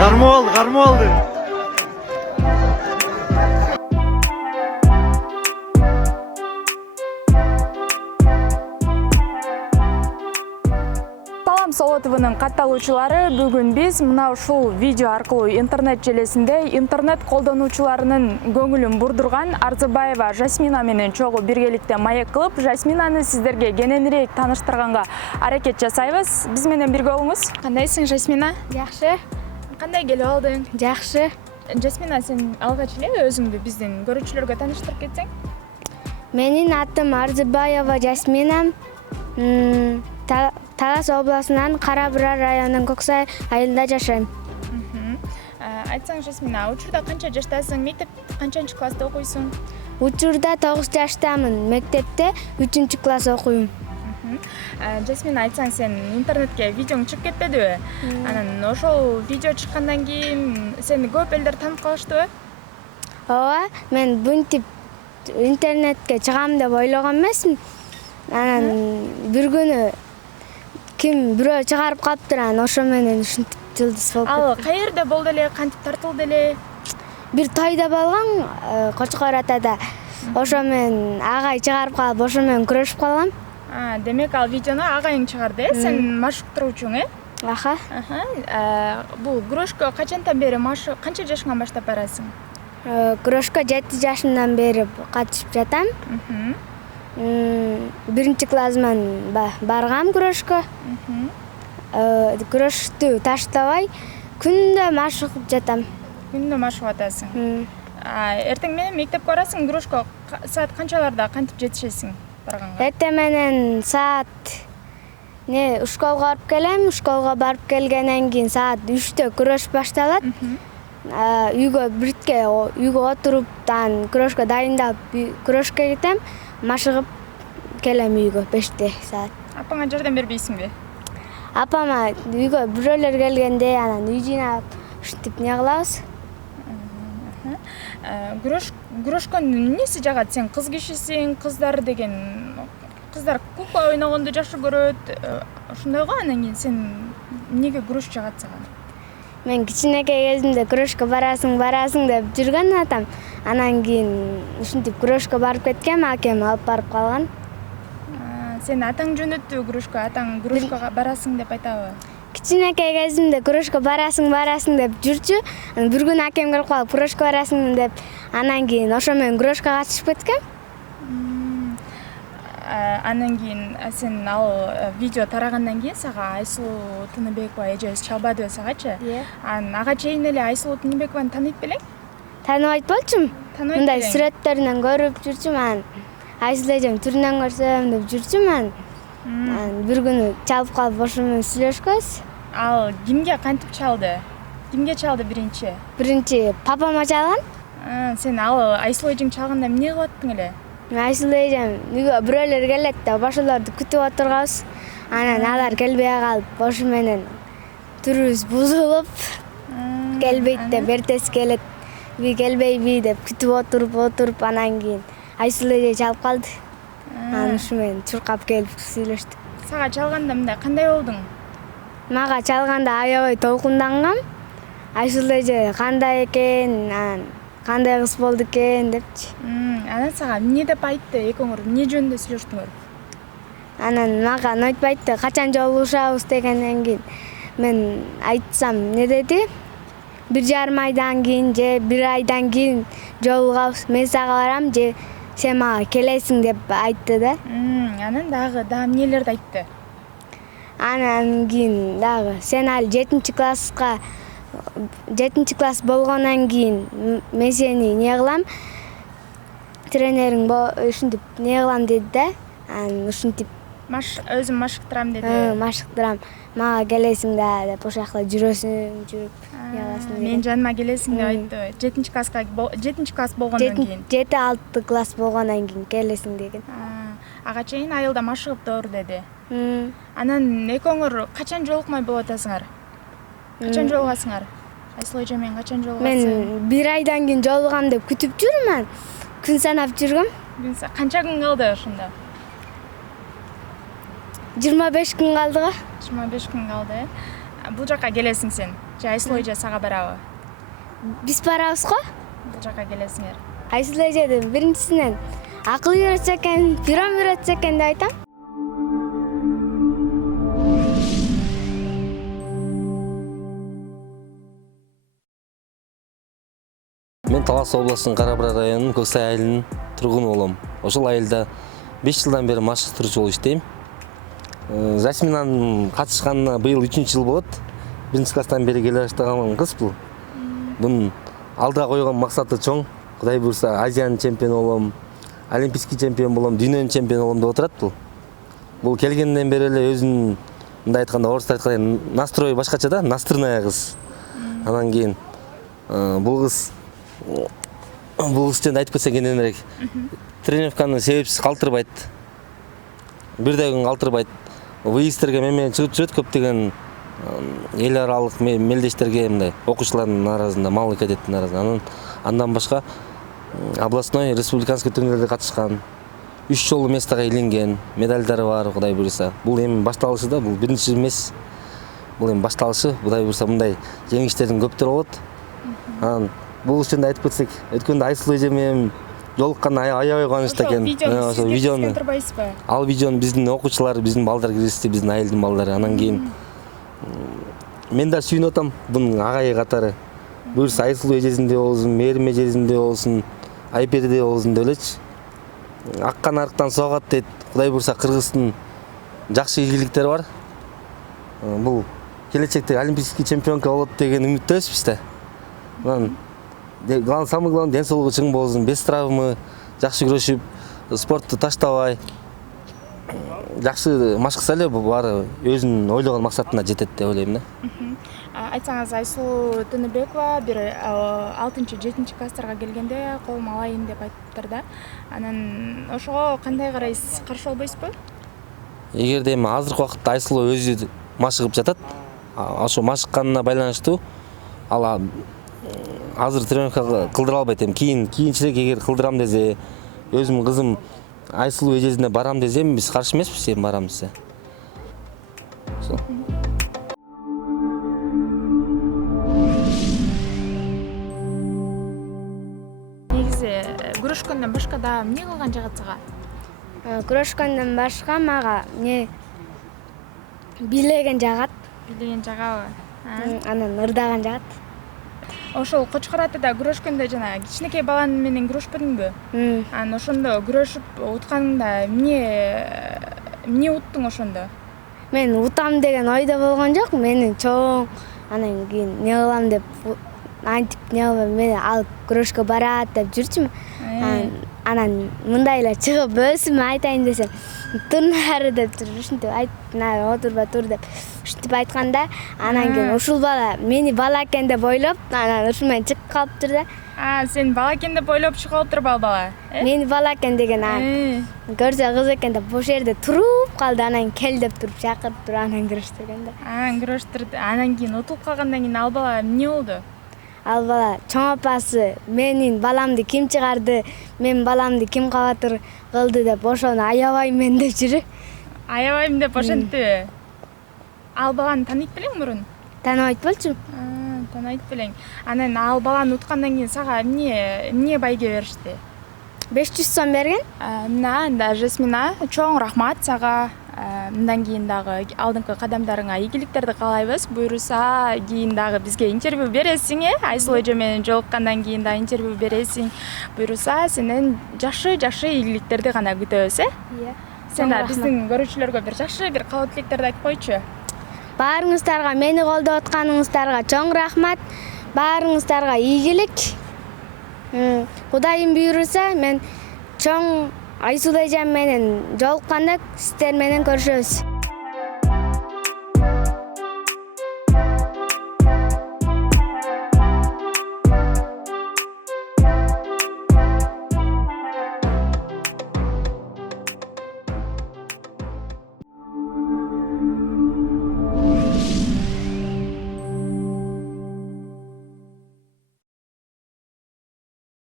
Karma oldu. Салам Солотовының катталуучулары, бүгүн биз мына ушул видео аркылуу интернет желесинде интернет колдонуучуларынын көңүлүн бурдурган Арзыбаева Жасмина менен чогуу биргеликте маек кылып, Жасминаны сиздерге кененирээк тааныштырганга аракет жасайбыз. Биз менен бирге болуңуз. Кандайсың, Жасмина? Жакшы. Кандай келип алдың? Жакшы. Жасмина, сен алгач эле өзүңдү биздин көрүүчүлөргө тааныштырып кетсең? Менин атым Арзыбаева Жасмина. Талас областынан Кара-Бура районунун Көксай айылында жашайм. Айтсаң, Жасмина, учурда канча жаштасың? Мектеп канчанчы класста окуйсуң? Учурда 9 жаштамын. Мектепте 3-класс окуйм. Жасмина, айтсаң, сен интернетке видеоң чыгып кетпедиби? Анан ошол видео чыккандан кийин сени көп элдер таанып калыштыбы? Ооба, мен бунтип интернетке чыгам деп ойлогон эмесмин. Анан бир күнү ким бирөө чыгарып калыптыр, анан ошо менен ушинтип жылдыз болуп Ал каерде болду эле, кантип тартылды эле? бир тойдо болгон, Кочкор атада. Ошо менен агай чыгарып калып, ошо менен күрөшүп калгам. Демек ал видеону агайың чыгарды, сен машыктыруучуң, Аха. Бул күрөшкө качантан бери канча жашыңан баштап барасың? Күрөшкө 7 жашымдан бери катышып жатам. 1 классыман баргам күрөшкө. Күрөштү таштабай, күндө машыгып жатам. Күндө машыгып атасың. Эртең менен мектепке барасың, күрөшкө саат канчаларда кантип жетишесиң барганга? Эртең менен саат школго барып келем. Школго барып келгенден кийин саат 3-тө күрөш башталат. Үйгө биртке үйгө отуруп, дан күрөшкө дайындалып, күрөшкө кетем. Машыгып келем үйгө 5-те саат. Апаңа жардам бербейсиңби? Апама үйгө бирөөлөр келгенде анан үй жыйнап, ушинтип кылабыз. Күрөшкөнүн эмнеси жагат? Сен кыз кишисиң, кыздар кукла ойногонду жакшы көрөт. Ошондой го, анан кийин сен эмнеге күрөш жагат сага? Мен кичинекей кезимде күрөшкө барасың деп жүргөн атам. Анан кийин ушинтип күрөшкө барып кеткем, акем алып барып калган. Сен атаң жөнөттү күрөшкө, атаң күрөшкө барасың деп айтабы? Кичинекей кезимде күрөшкө барасың деп жүрчү. Бир күнү акем келип калып, күрөшкө барасың деп, анан кийин ошо менен күрөшкө катышып кеткем. Анан кийин сен ал видео тарагандан кийин сага Айсулуу Тыныбекова эжебиз чалбадыбы сагачы? Анан ага чейин эле Айсулуу Тыныбекованы тааныйт белең? Тааныбайт болчумун. Мындай сүрөттөрүнөн көрүп жүрчүм, анан Айсулуу эжем түрүнөн көрсөм деп жүрчүм. Анан бир күнү чалып калып, ошо менен сүйлөшкөнбүз. Ал кимге кантип чалды? Кимге чалды биринчи? Биринчи папама чалган. Сен ал Айсулуу эжең чалганда эмне кылып аттың эле? Айсулуу эжем үйгө бирөөлөр келет деп, ошолорду күтүп отурганбыз. Анан алар келбей калып, ошо менен түрүбүз бузулуп, келбейт деп, эртеси келет, би келбейби деп күтүп отуруп, анан кийин Айсулуу эже чалып калды. Анан ушу менен чуркап келип сүйлөштүк. Сага чалганда мындай кандай болдуң? Мага чалганда аябай толкундангам. Айсулуу эже кандай экен, анан кандай кыз болду экен депчи. Анан сага эмне деп айтты? Экөөңөр эмне жөнүндө сүйлөштүңөр? Анан мага нойтуп айтты, качан жолугушабыз дегенден кийин мен айтсам, эмне деди? 1,5 айдан кийин же 1 айдан кийин жолугабыз. Мен сага барам же сен мага келесиң деп айтты да. Анан дагы эмнелерди айтты? Анан кийин дагы сен ал 7-класс болгондон кийин мен сени эмне кылам? Тренериң ушинтип эмне кылам деди да. Анан ушинтип Өзүм машыктырам деди. Машыктырам. Мага келесиң да деп, ошол жакта жүрөсүң, жүрүп яласың. Мен жаныма келесиң деп айтты. 7 класс болгондон кийин. 7-6 класс болгондон кийин келесиң деген. Ага чейин айылда машыгып тур деди. Анан экөөңөр качан жолукмай болуп атасыңар? Качан жолугасыңар? Айсулуу эже менен качан жолугасың? Мен 1 айдан кийин жолугам деп күтүп жүрмүн. Күн санап жүргөм. Канча күн калды ошондо? 25 күн калды го. 25 күн калды. Бул жака келесиң сен? же Айсыл эже сага барабы? Биз барабыз го. Бул жака келесиңер. Айсыл эжеди биринчисинен акыл үйрөтсө экен, пиром үйрөтсө экен деп айтам. Мен Талас областынын Кара-Бара районунун Көксай айылынын тургуну болом. Ошол айылда 5 жылдан бери машыктыруучу болуп иштейм. Жасминанын катышканына быйыл 3-жыл болот. 1-класстан бери келе баштаган кыз бул. Бунун алдыга койгон максаты чоң. Кудай буйрса, Азиянын чемпиону болом, олимпийский чемпион болом, дүйнөнүн чемпиону болом деп отурат бул. Бул келгенден бери эле өзүнүн мындай айтканда, орусча айтканда, настрою башкача да, настырная кыз. Анан кийин бул кыз жөнүндө айтып кетсек кененирээк. Тренировканы себепсиз калтырбайт. Бирдей күн калтырбайт. Выездтерге менен чыгып жүрөт, көптөгөн эл аралык мелдештерге, мындай окуучулардын арасында, малый кадеттин арасында. Андан башка областной, республиканский турнирлерге катышкан. 3 жолу местага ийленген, медалдары бар, Кудай буйрса. Бул эми башталышы да, бул биринчи эмес. Бул эми башталышы, Кудай буйрса, мындай жеңиштердин көптөр болот. Анан бул жөнүндө айтып кетсек, өткөндө Айсыл эже менен жолукканда аябай кубанычта экен. Ошол видеону турбайсызбы? Ал видеону биздин окуучулар, биздин балдар киргизди, биздин айылдын балдары. Анан кийин мен да сүйүнүп атам бунун агайы катары. Буюрса Айсыл эжесинде болсун, Мээрим эжесинде болсун, Айперде болсун деп элечи. Аккан арыктан согат дейт. Кудай буйрса Кыргыздын жакшы ийгиликтери бар. Бул келечекте олимпийский чемпионка болот деген үмүттөбүз да. Анан самый главный ден соолугу чың болсун, без травмы, жакшы күрөшүп, спортту таштабай, жакшы машыкса эле баары өзүнүн ойлогон максатына жетет деп ойлойм да. Айтсаңыз, Айсыл Төнөбекова бир 6-7 класстарга келгенде колум алайын деп айтыптыр да. Анан ошого кандай карайсыз? Каршы болбойсузбу? Эгерде эми азыркы убакытта Айсыл өзү машыгып жатат, ошо машыкканына байланыштуу ал азыр тренировка кылдыра албайт. Кийинчерээк эгер кылдырам десе, өзүмдүн кызым Айсыл эжесине барам десем, биз каршы эмеспиз, эми барам десе. Негизи күрөшкөндөн башка да эмне кылган жагат сага? Күрөшкөндөн башка мага бийлеген жагат. Билеген жагабы? Анан ырдаган жагат. Ошол Кочкор атада күрөшкөндө жана кичинекей баланы менен күрөшпөдүңбү? Анан ошондо күрөшүп утканыңда эмне уттуң ошондо? Мен утам деген ойдо болгон жок. Мени чоң анан кийин эмне кылам деп антип эмне кылбай мени алып күрөшкө барат деп жүрчүмүн. Анан мындай эле чыгып өзүм айтайын десем, турнары деп туруп ушинтип айт, отурба тур деп ушинтип айтканда, анан кийин ушул бала мени бала экен деп ойлоп, анан ушу менен чыгып калыптыр да. Сен бала экен деп ойлоп чыгып калыптыр бала? Мени бала экен деген көрсө кыз экен деп бош жерде туруп калды, анан кел деп туруп чакырып анан күрөштүргөн да. Күрөштүрдү. Анан кийин утулуп калгандан кийин ал бала эмне болду? Ал бала чоң апасы менин баламды ким чыгарды, менин баламды ким кабатыр кылды деп ошону аябайм мен деп жүрү. Аябайм деп ошентиби? Ал баланы тааныйт белең мурун? Тааныбайт болчумун. Тааныбайт белең. Анан ал баланы уткандан кийин сага эмне байге беришти? 500 сом берген. Анда Жасмина, чоң рахмат сага. Мындан кийин дагы алдыңкы кадамдарыңа ийгиликтерди каалайбыз. Буйруса кийин дагы бизге интервью бересиң, Айсыл эже менен жолуккандан кийин да интервью бересиң. Буйруса сенен жакшы ийгиликтерди гана күтөбүз, Иә. Сен да биздин көрүүчүлөргө бир жакшы бир каалоо тилектерди айтып койчу. Баарыңыздарга мени колдоп атканыңыздарга чоң рахмат. Баарыңыздарга ийгилик. Кудайым буйруса мен чоң Айсыл эжем менен жолукканда сиздер менен көрүшөбүз.